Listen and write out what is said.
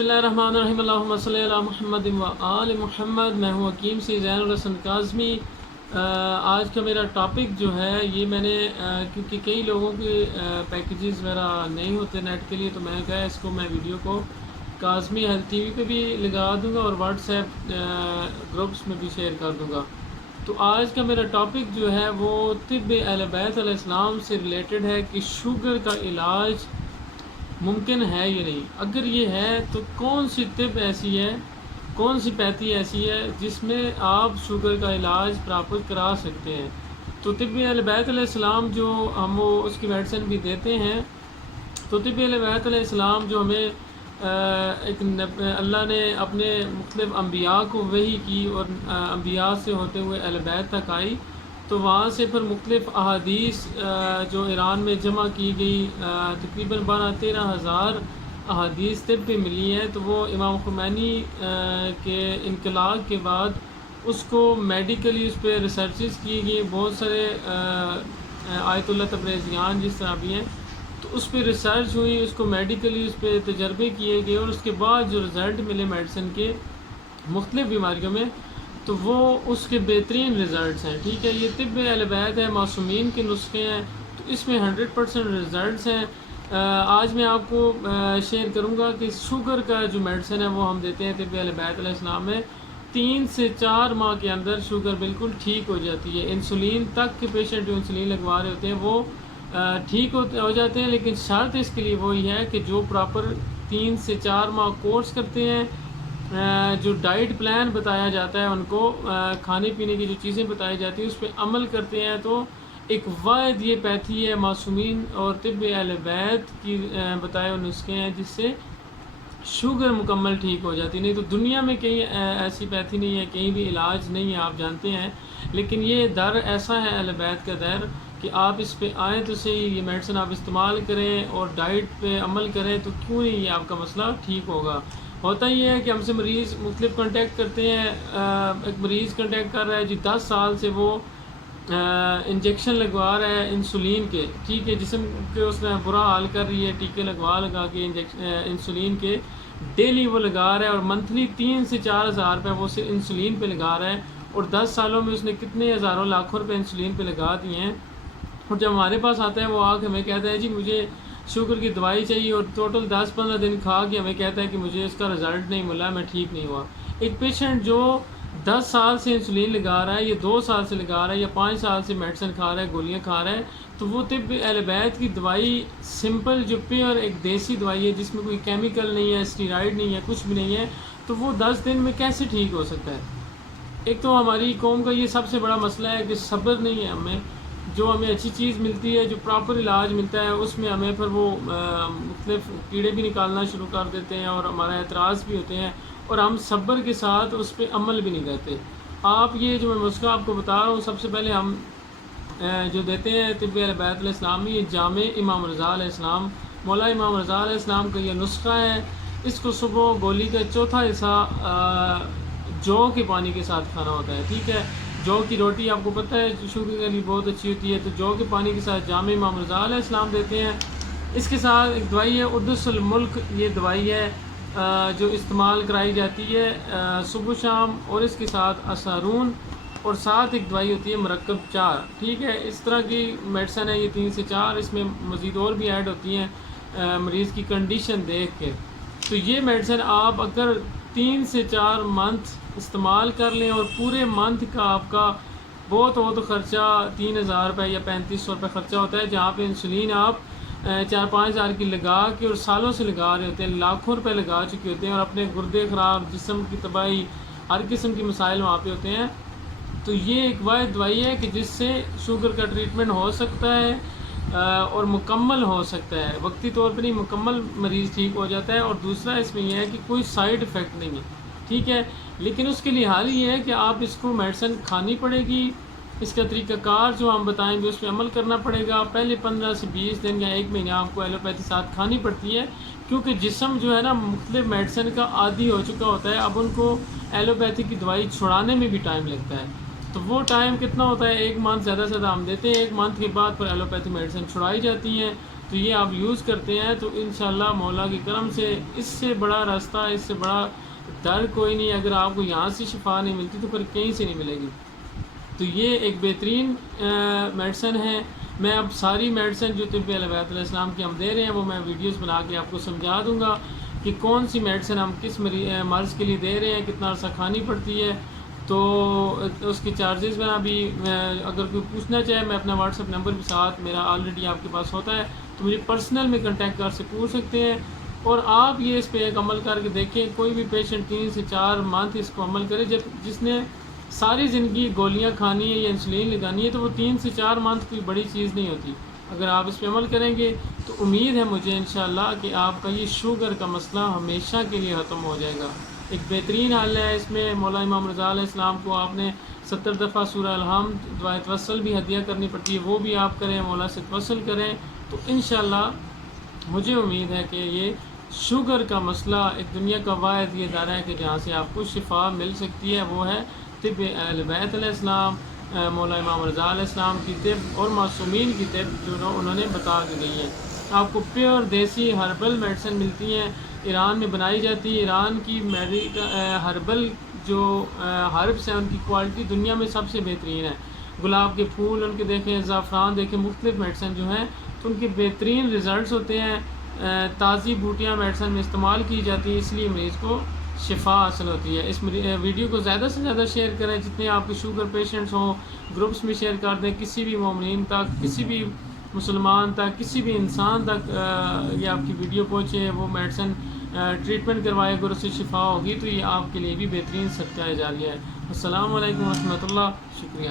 بسم اللہ الرحمن الرحیم اللہم صلی علی محمد و آل محمد۔ میں ہوں حکیم سی زین الحسن کاظمی۔ آج کا میرا ٹاپک جو ہے یہ میں نے کیونکہ کئی لوگوں کے پیکیجز میرا نہیں ہوتے نیٹ کے لیے، تو میں نے کہا اس کو میں ویڈیو کو کاظمی ہیلتھ ٹی وی پہ بھی لگا دوں گا اور واٹس ایپ گروپس میں بھی شیئر کر دوں گا۔ تو آج کا میرا ٹاپک جو ہے وہ طب اہل بیت علیہ السلام سے ریلیٹڈ ہے کہ شوگر کا علاج ممکن ہے یا نہیں۔ اگر یہ ہے تو کون سی طب ایسی ہے، کون سی پیتھی ایسی ہے جس میں آپ شوگر کا علاج پراپر کرا سکتے ہیں۔ تو طب اہل بیت علیہ السلام جو ہم وہ اس کی میڈیسن بھی دیتے ہیں، تو طب اہل بیت علیہ السلام جو ہمیں اللہ نے اپنے مختلف انبیاء کو وحی کی اور انبیاء سے ہوتے ہوئے اہل بیت تک آئی، تو وہاں سے پھر مختلف احادیث جو ایران میں جمع کی گئی، تقریباً 12-13 ہزار احادیث طب پہ ملی ہے۔ تو وہ امام خمینی کے انقلاب کے بعد اس کو میڈیکلی اس پہ ریسرچز کی گئی، بہت سارے آیت اللہ تبریزیان جس طرح بھی ہیں، تو اس پہ ریسرچ ہوئی، اس کو میڈیکلی اس پہ تجربے کیے گئے، اور اس کے بعد جو رزلٹ ملے میڈیسن کے مختلف بیماریوں میں، تو وہ اس کے بہترین رزلٹس ہیں۔ ٹھیک ہے، یہ طب اہل بیت ہے، معصومین کے نسخے ہیں، تو اس میں 100% رزلٹس ہیں۔ آج میں آپ کو شیئر کروں گا کہ شوگر کا جو میڈیسن ہے وہ ہم دیتے ہیں طب اہل بیت علیہ السلام میں 3 سے 4 ماہ کے اندر شوگر بالکل ٹھیک ہو جاتی ہے۔ انسولین تک کے پیشنٹ جو انسولین لگوا رہے ہوتے ہیں وہ ٹھیک ہو جاتے ہیں، لیکن شرط اس کے لیے وہی ہے کہ جو پراپر 3 سے 4 ماہ کورس کرتے ہیں، جو ڈائٹ پلان بتایا جاتا ہے ان کو، کھانے پینے کی جو چیزیں بتائی جاتی ہیں اس پہ عمل کرتے ہیں، تو ایک واحد یہ پیتھی ہے معصومین اور طب اہل بیت کی بتائے ہوئے نسخے ہیں جس سے شوگر مکمل ٹھیک ہو جاتی۔ نہیں تو دنیا میں کہیں ایسی پیتھی نہیں ہے، کہیں بھی علاج نہیں ہے، آپ جانتے ہیں، لیکن یہ در ایسا ہے اہل بیت کا در کہ آپ اس پہ آئیں تو صحیح، یہ میڈیسن آپ استعمال کریں اور ڈائٹ پہ عمل کریں تو کیوں نہیں یہ آپ کا مسئلہ ٹھیک ہوگا۔ ہوتا یہ ہے کہ ہم سے مریض مختلف کانٹیکٹ کرتے ہیں، ایک مریض کانٹیکٹ کر رہا ہے جی 10 سال سے وہ انجیکشن لگوا رہا ہے انسولین کے، ٹھیک ہے، جسم کے اس میں برا حال کر رہی ہے، ٹیکے لگا کے انسولین کے ڈیلی وہ لگا رہا ہے، اور منتھلی 3 سے 4 ہزار روپے وہ صرف انسولین پہ لگا رہا ہے، اور 10 سالوں میں اس نے کتنے ہزاروں لاکھوں روپے انسولین پہ لگا دیے ہیں۔ اور جب ہمارے پاس آتا ہے وہ آ کے ہمیں کہتا ہے جی مجھے شوگر کی دوائی چاہیے، اور ٹوٹل 10-15 دن کھا کے ہمیں کہتا ہے کہ مجھے اس کا رزلٹ نہیں ملا، میں ٹھیک نہیں ہوا۔ ایک پیشنٹ جو 10 سال سے انسولین لگا رہا ہے، یا 2 سال سے لگا رہا ہے، یا 5 سال سے میڈیسن کھا رہا ہے، گولیاں کھا رہا ہے، تو وہ طب اہل بیت کی دوائی سمپل جو پیور ایک دیسی دوائی ہے جس میں کوئی کیمیکل نہیں ہے، اسٹیرائڈ نہیں ہے، کچھ بھی نہیں ہے، تو وہ 10 دن میں کیسے ٹھیک ہو سکتا ہے؟ ایک تو ہماری قوم کا یہ سب سے بڑا مسئلہ ہے کہ صبر نہیں ہے ہمیں، جو ہمیں اچھی چیز ملتی ہے، جو پراپر علاج ملتا ہے، اس میں ہمیں پھر وہ مختلف کیڑے بھی نکالنا شروع کر دیتے ہیں، اور ہمارا اعتراض بھی ہوتے ہیں، اور ہم صبر کے ساتھ اس پہ عمل بھی نہیں کرتے۔ آپ یہ جو میں نسخہ آپ کو بتا رہا ہوں، سب سے پہلے ہم جو دیتے ہیں طب اہل بیت علیہ السلام میں، یہ جامع امام رضا علیہ السلام، مولا امام رضا علیہ السلام کا یہ نسخہ ہے۔ اس کو صبح گولی کا چوتھا حصہ جو کے پانی کے ساتھ کھانا ہوتا ہے، ٹھیک ہے، جو کی روٹی آپ کو پتہ ہے شوگر کے لیے بہت اچھی ہوتی ہے، تو جو کے پانی کے ساتھ جامع امام رضا علیہ السلام دیتے ہیں۔ اس کے ساتھ ایک دوائی ہے عدس الملک، یہ دوائی ہے جو استعمال کرائی جاتی ہے صبح شام، اور اس کے ساتھ اسارون، اور ساتھ ایک دوائی ہوتی ہے مرکب 4، ٹھیک ہے۔ اس طرح کی میڈیسن ہے یہ 3 سے 4، اس میں مزید اور بھی ایڈ ہوتی ہیں مریض کی کنڈیشن دیکھ کے۔ تو یہ میڈیسن آپ اگر 3 سے 4 منتھ استعمال کر لیں، اور پورے منتھ کا آپ کا بہت خرچہ 3,000 روپے یا 3,500 روپے خرچہ ہوتا ہے، جہاں پہ انسولین آپ 4-5 ہزار کی لگا کے اور سالوں سے لگا رہے ہوتے ہیں، لاکھوں روپے لگا چکے ہوتے ہیں، اور اپنے گردے خراب، جسم کی تباہی، ہر قسم کی مسائل وہاں پہ ہوتے ہیں۔ تو یہ ایک واحد دوائی ہے کہ جس سے شوگر کا ٹریٹمنٹ ہو سکتا ہے اور مکمل ہو سکتا ہے، وقتی طور پہ نہیں، مکمل مریض ٹھیک ہو جاتا ہے۔ اور دوسرا اس میں یہ ہے کہ کوئی سائیڈ ایفیکٹ نہیں ہے، ٹھیک ہے، لیکن اس کے لیے حال یہ ہے کہ آپ اس کو میڈیسن کھانی پڑے گی، اس کا طریقہ کار جو ہم بتائیں گے اس پہ عمل کرنا پڑے گا۔ پہلے 15 سے 20 دن یا 1 مہینہ آپ کو ایلوپیتھی ساتھ کھانی پڑتی ہے، کیونکہ جسم جو ہے نا مختلف میڈیسن کا عادی ہو چکا ہوتا ہے، اب ان کو ایلوپیتھی کی دوائی چھڑانے میں بھی ٹائم لگتا ہے۔ تو وہ ٹائم کتنا ہوتا ہے؟ 1 منتھ زیادہ سے زیادہ ہم دیتے ہیں، 1 منتھ کے بعد پھر ایلوپیتھی میڈیسن چھڑائی جاتی ہیں، تو یہ آپ یوز کرتے ہیں تو انشاءاللہ مولا کے کرم سے اس سے بڑا راستہ، اس سے بڑا در کوئی نہیں. اگر آپ کو یہاں سے شفا نہیں ملتی تو پھر کہیں سے نہیں ملے گی. تو یہ ایک بہترین میڈیسن ہے. میں اب ساری میڈیسن جو طب اہل بیت علیہ السلام کی ہم دے رہے ہیں وہ میں ویڈیوز بنا کے آپ کو سمجھا دوں گا کہ کون سی میڈیسن ہم کس مرض کے لیے دے رہے ہیں، کتنا عرصہ کھانی پڑتی ہے. تو اس کی چارجز میں ابھی اگر کوئی پوچھنا چاہے میں اپنا واٹس ایپ نمبر کے ساتھ، میرا آلریڈی آپ کے پاس ہوتا ہے، تو مجھے پرسنل میں کنٹیکٹ کر سے پوچھ سکتے ہیں. اور آپ یہ اس پہ ایک عمل کر کے دیکھیں. کوئی بھی پیشنٹ 3 سے 4 منتھ اس کو عمل کرے، جس نے ساری زندگی گولیاں کھانی ہے یا انسولین لگانی ہے تو وہ 3 سے 4 منتھ کوئی بڑی چیز نہیں ہوتی. اگر آپ اس پہ عمل کریں گے تو امید ہے مجھے انشاءاللہ کہ آپ کا یہ شوگر کا مسئلہ ہمیشہ کے لیے ختم ہو جائے گا. ایک بہترین حل ہے. اس میں مولا امام رضا علیہ السلام کو آپ نے 70 دفعہ سورہ الحمد دعائے توسل بھی ہدیہ کرنی پڑتی ہے، وہ بھی آپ کریں، مولا سے توسل کریں. تو انشاءاللہ مجھے امید ہے کہ یہ شوگر کا مسئلہ ایک دنیا کا واحد یہ ادارہ ہے کہ جہاں سے آپ کو شفا مل سکتی ہے، وہ ہے طب اہل بیت علیہ السلام، مولا امام رضا علیہ السلام کی طب اور معصومین کی طب جو انہوں نے بتا دی گئی ہے. آپ کو پیور دیسی ہربل میڈیسن ملتی ہیں، ایران میں بنائی جاتی ہے. ایران کی ہربل جو ہربس ہیں ان کی کوالٹی دنیا میں سب سے بہترین ہے. گلاب کے پھول ان کے دیکھیں، زعفران دیکھیں، مختلف میڈیسن جو ہیں تو ان کے بہترین ریزلٹس ہوتے ہیں. تازی بوٹیاں میڈیسن میں استعمال کی جاتی ہیں، اس لیے مریض کو شفا حاصل ہوتی ہے. اس ویڈیو کو زیادہ سے زیادہ شیئر کریں، جتنے آپ کے شوگر پیشنٹس ہوں گروپس میں شیئر کر دیں. کسی بھی مومنین تک، کسی بھی مسلمان تک، کسی بھی انسان تک یہ آپ کی ویڈیو پہنچے، وہ میڈیسن ٹریٹمنٹ کروائے، اگر اس سے شفا ہوگی تو یہ آپ کے لیے بھی بہترین صدقہ جاریہ ہے. السلام علیکم ورحمۃ اللہ. شکریہ.